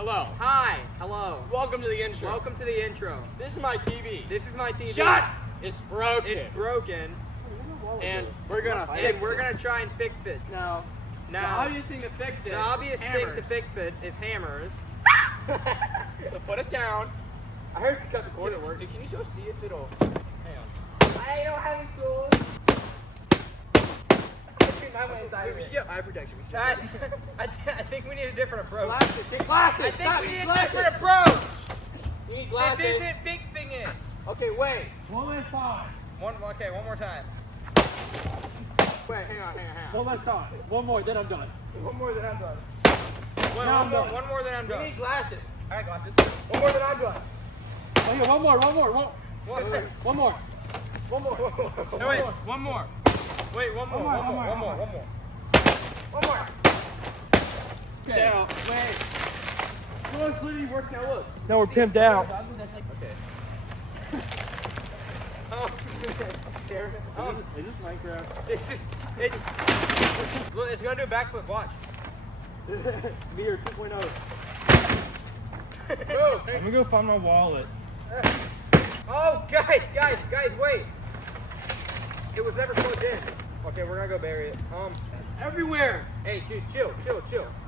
Hello. Hi. Hello. Welcome to the intro. Welcome to the intro. This is my TV. This is my TV. Shut! It's broken. It's broken. And we're gonna try and fix it. No. Now, the obvious thing to fix it. The obvious thing hammers. to fix it is hammers. So put it down. I heard you cut the cord at work. So can you show see if it'll? Hang on. I don't have any tools. We should get eye protection. I think we need a different approach. Glasses. Take glasses. I think Stop, we need a glasses. different approach. You need This glasses. isn't fixing it. Okay, wait. One last time. One more time. Wait, hang on. One last time. One more, then I'm done. One more than I'm done. One more than I'm done. We need glasses. All right, glasses. One more than I'm done. Oh, yeah, one more. One more. No, wait, One more. Wait, one more. Okay. Down. Wait. No, it's literally working out. Look. No, we're pimped out. Okay. Is this Minecraft? Look, it's gonna do a backflip. Watch. Beer 2.0. Move. Let me go find my wallet. Oh, guys, wait. It was never plugged in. Okay, we're gonna go bury it. Everywhere. Hey, dude, chill.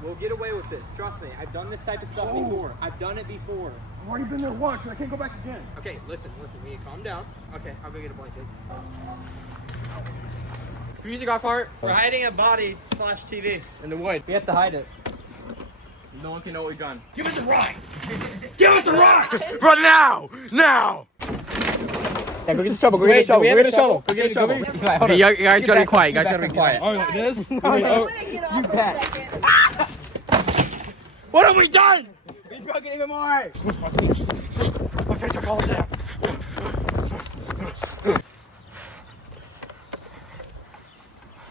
We'll get away with this. Trust me. I've done this type of stuff before. I've done it before. I've already been there once. I can't go back again. Okay, listen. We need to calm down. Okay, I'll go get a blanket. Music off, Art. We're hiding a body / TV. In the wood. We have to hide it. No one can know what we've done. Give us a ride! Give us a ride! Run now! Now! Yeah, go get the shovel. Go get the shovel. Okay, you guys gotta be quiet. Oh, like this? I'm gonna get off for a second. What have we done? We broke it even more. My face are falling down.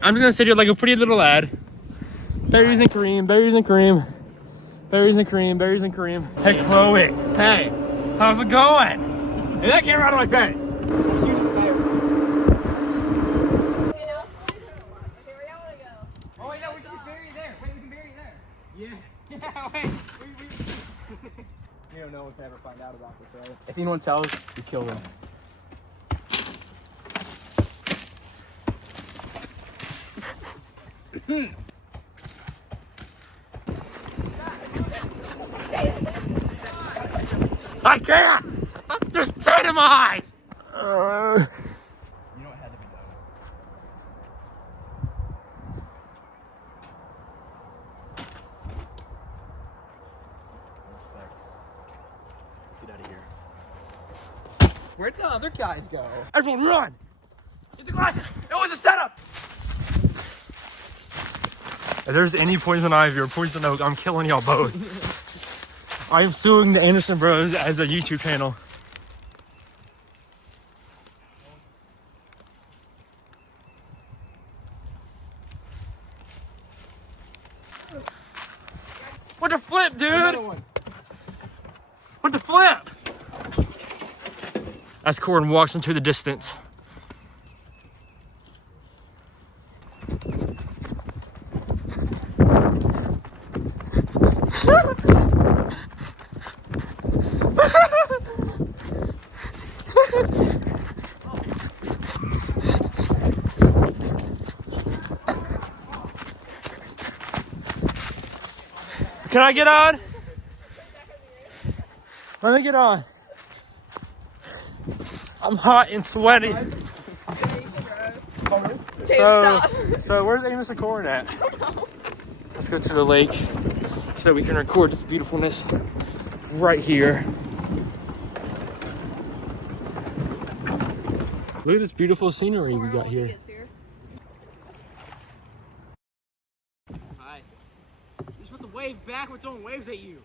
I'm just gonna sit here like a pretty little lad. Berries and cream. Hey, Chloe. Hey, how's it going? Hey, that camera out of my face. Oh, wait, no, we can just bury it there. Wait, we can bury it there. Yeah. Wait. You don't know if they ever find out about this, right? If anyone tells, you kill them. I can't! There's 10 of my eyes! You know what had to be done? Let's get out of here. Where'd the other guys go? Everyone run! Get the glasses! It was a setup! If there's any poison ivy or poison oak, I'm killing y'all both. I am suing the Anderson Bros as a YouTube channel. What the flip, dude? What the flip? As Corin walks into the distance. Can I get on? Let me get on. I'm hot and sweaty. So where's Amos and Corin at? Let's go to the lake so that we can record this beautifulness right here. Look at this beautiful scenery we got here. Hi. You're supposed to wave back when someone waves at you.